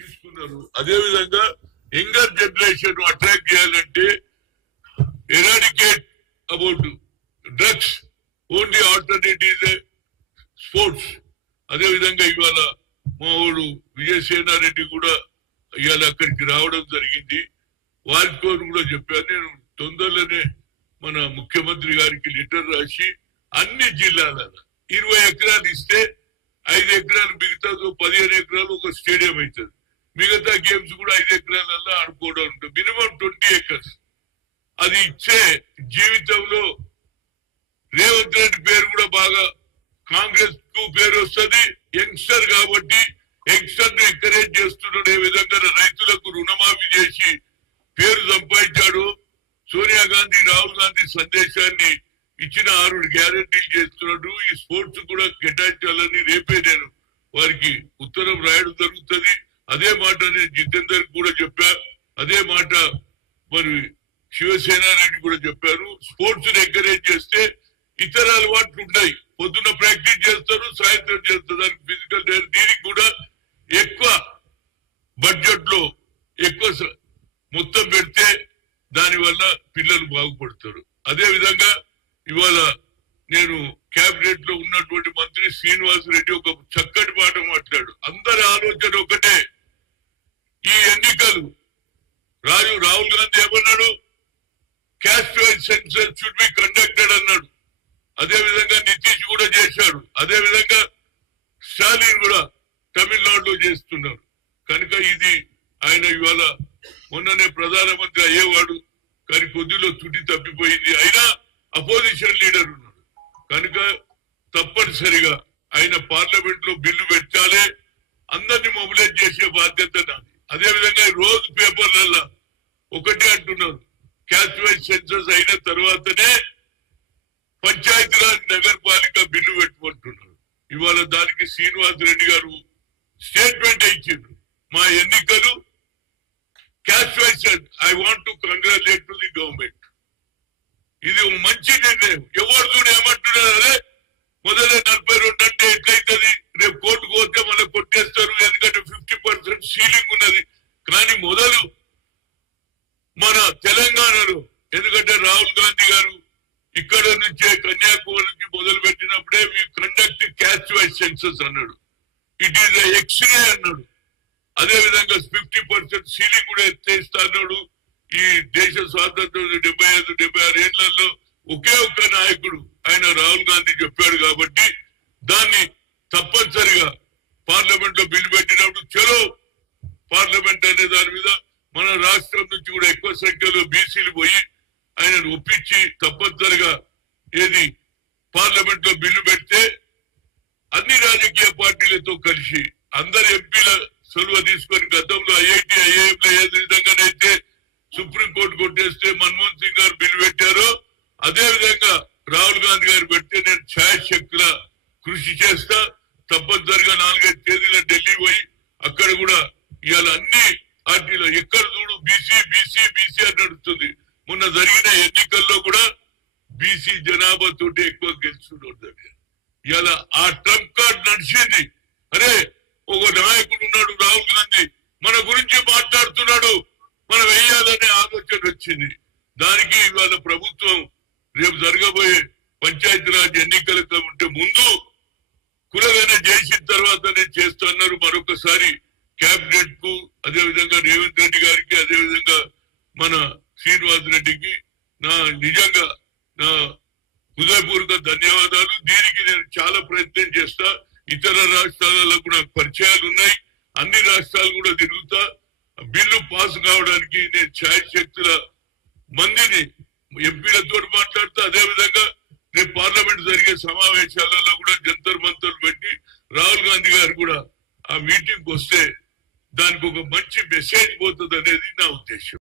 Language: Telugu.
తీసుకున్నారు. అదే విధంగా యంగర్ జనరేషన్ అట్రాక్ట్ చేయాలంటే eradicate about drugs, only alternative sports. అదే విధంగా ఇవాళ మా ఊరు విజయసేనారెడ్డి కూడా ఇవాళ అక్కడికి రావడం జరిగింది. వారితో కూడా చెప్పాను, నేను తొందరలోనే మన ముఖ్యమంత్రి గారికి లెటర్ రాసి అన్ని జిల్లాలలో 20 ఎకరాలు ఇస్తే 5 ఎకరాలు మిగతా 15 ఎకరాలు ఒక స్టేడియం అవుతుంది. మిగతా గేమ్స్ కూడా 5 ఎకరాలలో ఆడుకోవడం ఉంటుంది. Minimum 20 acres. అది ఇచ్చే జీవితంలో రేవంత్ రెడ్డి పేరు కూడా బాగా కాంగ్రెస్ కు పేరు వస్తుంది. యంగ్స్టర్ కాబట్టి యంగ్స్టర్ ను ఎంకరేజ్ చేస్తున్నాడు. ఏ విధంగా రైతులకు రుణమాఫీ చేసి పేరు సంపాదించాడు. సోనియా గాంధీ, రాహుల్ గాంధీ సందేశాన్ని ఇచ్చిన 6 గ్యారంటీలు చేస్తున్నాడు. ఈ స్పోర్ట్స్ కూడా కేటాయించాలని రేపే నేను వారికి ఉత్తరం రాయడం జరుగుతుంది. అదే మాట నేను జితేందర్ కూడా చెప్పా. అదే మాట మరి శివసేనారెడ్డి కూడా చెప్పారు. స్పోర్ట్స్ ని ఎంకరేజ్ చేస్తే ఇతర అలవాట్లు ఉన్నాయి. పొద్దున్న ప్రాక్టీస్ చేస్తారు, సాయంత్రం చేస్తారు. దానికి ఫిజికల్ దీనికి కూడా ఎక్కువ బడ్జెట్ లో ఎక్కువ మొత్తం పెడితే దాని వల్ల పిల్లలు బాగుపడతారు. అదే విధంగా ఇవాళ నేను కేబినెట్ లో ఉన్నటువంటి మంత్రి శ్రీనివాస్ రెడ్డి ఒక చక్కటి మాట మాట్లాడు. అందరి ఆలోచన ఒకటే, ఈ ఎన్నికలు రాహుల్ గాంధీ ఏమన్నాడు, caste wise census should be conducted అన్నాడు. అదే విధంగా నితీష్ కూడా చేశాడు. అదే విధంగా స్టాలిన్ కూడా తమిళనాడులో చేస్తున్నారు. కనుక ఇది ఆయన ఇవాళ మొన్ననే ప్రధానమంత్రి అయ్యేవాడు, కానీ కొద్దిలో తుడి తప్పిపోయింది. అయినా అపోజిషన్ లీడర్ ఉన్నాడు. కనుక తప్పనిసరిగా ఆయన పార్లమెంట్ లో బిల్లు పెట్టాలి. అందరినీ మొబిలైజ్ చేసే బాధ్యత నాది. అదే విధంగా రోజు పేపర్లలో ఒకటి అంటున్నారు, క్యాస్ట్ వైజ్ సెన్సస్ అయిన తర్వాతనే పంచాయతీరాజ్ నగరపాలిక బిల్లు పెట్టుకుంటున్నారు. ఇవాళ దానికి శ్రీనివాస్ రెడ్డి గారు స్టేట్మెంట్ ఇచ్చిండ్రు, మా ఎన్నికలు caste wise. I want to congratulate to the government. ఇది మంచి నిర్ణయం. ఎవరు చూడు ఏమంటున్నారు, అదే మొదలే 42 అంటే ఎట్లయితుంది, రేపు కోర్టుకు పోతే మళ్ళీ కొట్టేస్తారు. ఎందుకంటే 50% సీలింగ్ ఉన్నది. కానీ మొదలు మన తెలంగాణలో, ఎందుకంటే రాహుల్ గాంధీ గారు ఇక్కడ నుంచే కన్యాకుమారికి మొదలు పెట్టినప్పుడే మీ కండక్ట్ క్యాస్ట్ వైజ్ సెన్సస్ అన్నాడు. ఇట్ ఈస్ ఎక్స్రే అన్నాడు. అదే విధంగా 50% సీలింగ్ కూడా ఎత్తేస్తా అన్నాడు. ఈ దేశ స్వాతంత్రం 75-76 ఏళ్లలో ఒకే ఒక్క నాయకుడు ఆయన రాహుల్ గాంధీ చెప్పాడు. కాబట్టి దాన్ని తప్పనిసరిగా పార్లమెంట్ లో బిల్లు పెట్టినప్పుడు చలో పార్లమెంట్ అనే దాని మీద మన రాష్ట్రం నుంచి కూడా ఎక్కువ సంఖ్యలో బీసీలు పోయి ఆయనను ఒప్పించి తప్పనిసరిగా ఏది పార్లమెంట్ లో బిల్లు పెడితే అన్ని రాజకీయ పార్టీలతో కలిసి అందరు ఎంపీల సొలువ తీసుకొని గతంలో ఐఐటి ఐఐఎంలో ఏ విధంగానైతే సుప్రీంకోర్టు కొట్టేస్తే మన్మోహన్ సింగ్ గారు బిల్లు పెట్టారో అదే విధంగా రాహుల్ గాంధీ గారు పెడితే నేను ఛాయశక్తుల కృషి చేస్తా. తప్పనిసరిగా 4-5 తేదీల ఢిల్లీ పోయి అక్కడ కూడా ఇవాళ అన్ని పార్టీలో ఎక్కడ చూడు బీసీ బీసీ బీసీ అని నడుస్తుంది. మొన్న జరిగిన ఎన్నికల్లో కూడా బీసీ జనాభా తోటి ఎక్కువ గెలుచుకుంటుంది. ఇవాళ ఆ ట్రంప్ కార్డ్ నడిచింది. అరే ఒక నాయకుడు ఉన్నాడు రాహుల్ గాంధీ, మన గురించి మాట్లాడుతున్నాడు, మనం వేయాలనే ఆలోచన వచ్చింది. దానికి ఇవాళ ప్రభుత్వం రేపు జరగబోయే పంచాయతీరాజ్ ఎన్నికల ఉంటే ముందు కులగన చేసిన తర్వాతనే చేస్తున్నారు. మరొకసారి కేబినెట్ కు, అదే విధంగా రేవంత్ రెడ్డి గారికి, అదే విధంగా మన శ్రీనివాస్ రెడ్డికి నా నిజంగా నా హృదయపూర్వక ధన్యవాదాలు. దీనికి నేను చాలా ప్రయత్నం చేస్తా. ఇతర రాష్ట్రాలలో కూడా పరిచయాలు ఉన్నాయి. అన్ని రాష్ట్రాలు కూడా తిరుగుతా. బిల్లు పాస్ కావడానికి నేను ఛాయశక్తుల మందిని ఎంపీలతో మాట్లాడుతా. అదే విధంగా రేపు పార్లమెంట్ జరిగే సమావేశాలలో కూడా జంతర్ మంతర్ పెట్టి రాహుల్ గాంధీ గారు కూడా ఆ మీటింగ్ వస్తే దానికి ఒక మంచి మెసేజ్ పోతుంది అనేది నా ఉద్దేశం.